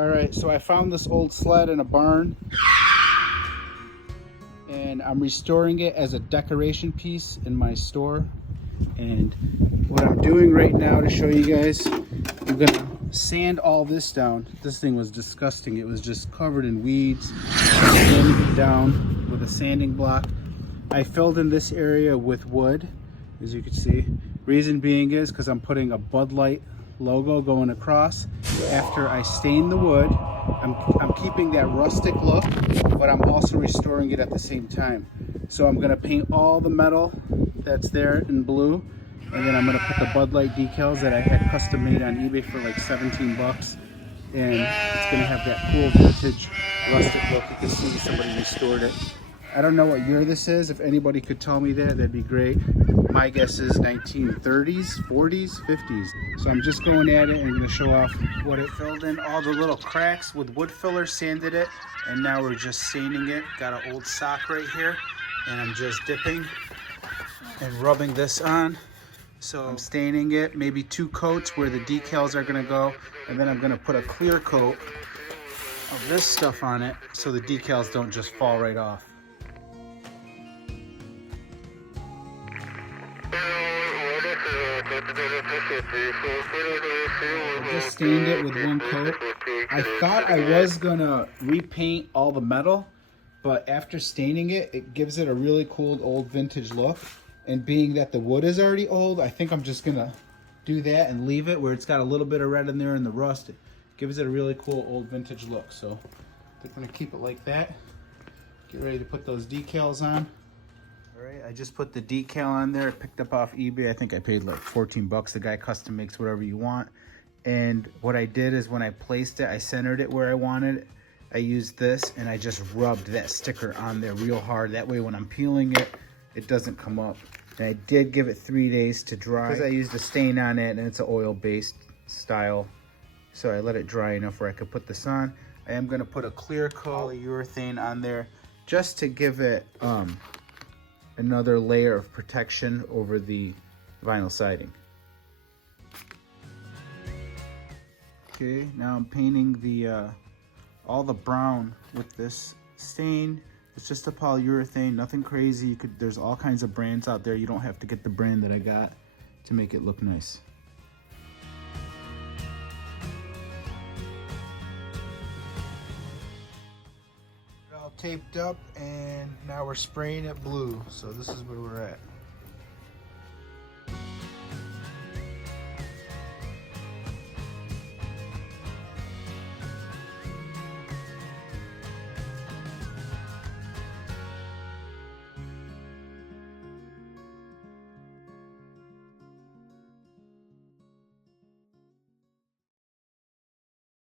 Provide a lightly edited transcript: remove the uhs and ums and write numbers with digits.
All right, so I found this old sled in a barn and I'm restoring it as a decoration piece in my store. And what I'm doing right now to show you guys, I'm gonna sand all this down. This thing was disgusting. It was just covered in weeds. Sanding it down with a sanding block. I filled in this area with wood, as you can see. Reason being is because I'm putting a Bud Light logo going across. After I stain the wood, I'm keeping that rustic look, but I'm also restoring it at the same time. So I'm gonna paint all the metal that's there in blue, and then I'm gonna put the Bud Light decals that I had custom made on eBay for like 17 bucks. And it's gonna have that cool vintage rustic look. You can see somebody restored it. I don't know what year this is. If anybody could tell me that, that'd be great. My guess is 1930s, 40s, 50s. So I'm just going at it and gonna show off what it filled in. All the little cracks with wood filler, sanded it, and now we're just sanding it. Got an old sock right here, and I'm just dipping and rubbing this on. So I'm staining it, maybe 2 coats where the decals are gonna go, and then I'm gonna put a clear coat of this stuff on it so the decals don't just fall right off. I just stained it with 1 coat. I thought I was gonna repaint all the metal, but after staining it, it gives it a really cool old vintage look. And being that the wood is already old, I think I'm just gonna do that and leave it where it's got a little bit of red in there and the rust. It gives it a really cool old vintage look. So I'm gonna keep it like that. Get ready to put those decals on. All right, I just put the decal on there. I picked up off eBay. I think I paid like 14 bucks. The guy custom makes whatever you want. And what I did is when I placed it, I centered it where I wanted it. I used this and I just rubbed that sticker on there real hard. That way when I'm peeling it, it doesn't come up. And I did give it 3 days to dry because I used a stain on it and it's an oil-based style. So I let it dry enough where I could put this on. I am gonna put a clear coat polyurethane on there just to give it another layer of protection over the vinyl siding. Okay, now I'm painting the all the brown with this stain. It's just a polyurethane, nothing crazy. There's all kinds of brands out there. You don't have to get the brand that I got to make it look nice. All taped up, and now we're spraying it blue. So this is where we're at.